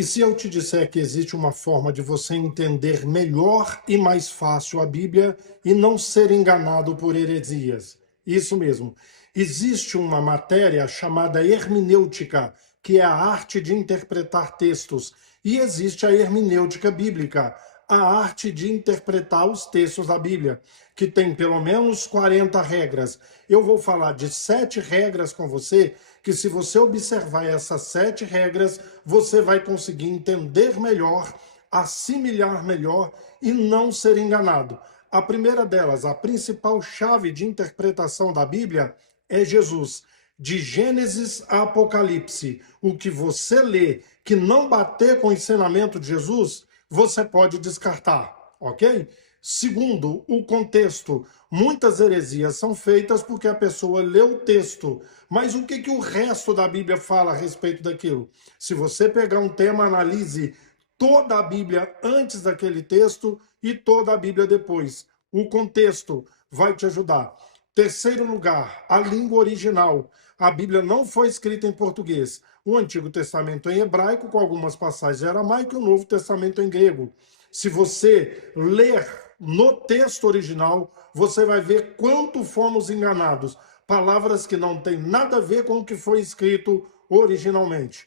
E se eu te disser que existe uma forma de você entender melhor e mais fácil a Bíblia e não ser enganado por heresias? Isso mesmo. Existe uma matéria chamada hermenêutica, que é a arte de interpretar textos, e existe a hermenêutica bíblica, a arte de interpretar os textos da Bíblia, que tem pelo menos 40 regras. Eu vou falar de 7 regras com você, que se você observar essas 7 regras, você vai conseguir entender melhor, assimilar melhor e não ser enganado. A primeira delas, a principal chave de interpretação da Bíblia é Jesus. De Gênesis a Apocalipse, o que você lê que não bater com o ensinamento de Jesus, você pode descartar, ok? Segundo, o contexto. Muitas heresias são feitas porque a pessoa lê o texto, mas o que o resto da Bíblia fala a respeito daquilo? Se você pegar um tema, analise toda a Bíblia antes daquele texto e toda a Bíblia depois. O contexto vai te ajudar. Terceiro lugar, a língua original. A Bíblia não foi escrita em português. O Antigo Testamento em hebraico, com algumas passagens em aramaico, e o Novo Testamento em grego. Se você ler no texto original, você vai ver quanto fomos enganados. Palavras que não têm nada a ver com o que foi escrito originalmente.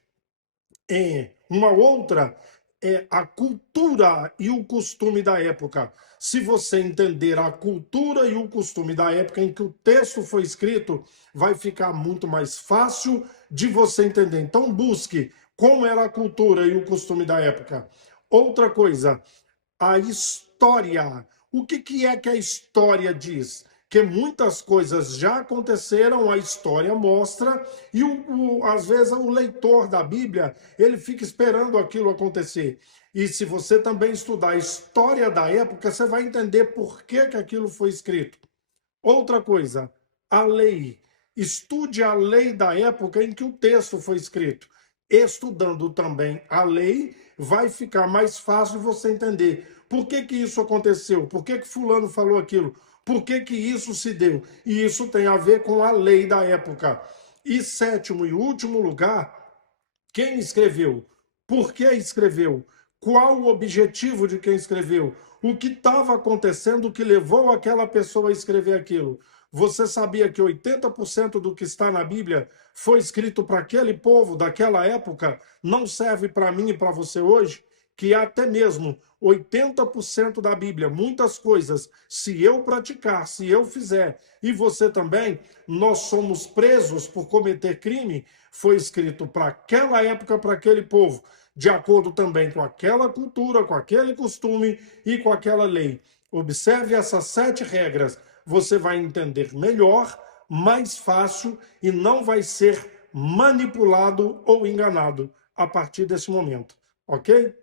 Uma outra é a cultura e o costume da época. Se você entender a cultura e o costume da época em que o texto foi escrito, vai ficar muito mais fácil de você entender. Então busque como era a cultura e o costume da época. Outra coisa, a história. O que é que a história diz? Que muitas coisas já aconteceram, a história mostra, e às vezes o leitor da Bíblia, ele fica esperando aquilo acontecer. E se você também estudar a história da época, você vai entender por que aquilo foi escrito. Outra coisa, a lei. Estude a lei da época em que o texto foi escrito. Estudando também a lei, vai ficar mais fácil você entender por que isso aconteceu, por que fulano falou aquilo, por que isso se deu. E isso tem a ver com a lei da época. E sétimo e último lugar, quem escreveu? Por que escreveu? Qual o objetivo de quem escreveu? O que estava acontecendo que levou aquela pessoa a escrever aquilo? Você sabia que 80% do que está na Bíblia foi escrito para aquele povo daquela época? Não serve para mim e para você hoje? Que até mesmo 80% da Bíblia, muitas coisas, se eu praticar, se eu fizer, e você também, nós somos presos por cometer crime, foi escrito para aquela época, para aquele povo, de acordo também com aquela cultura, com aquele costume e com aquela lei. Observe essas 7 regras, você vai entender melhor, mais fácil e não vai ser manipulado ou enganado a partir desse momento, ok?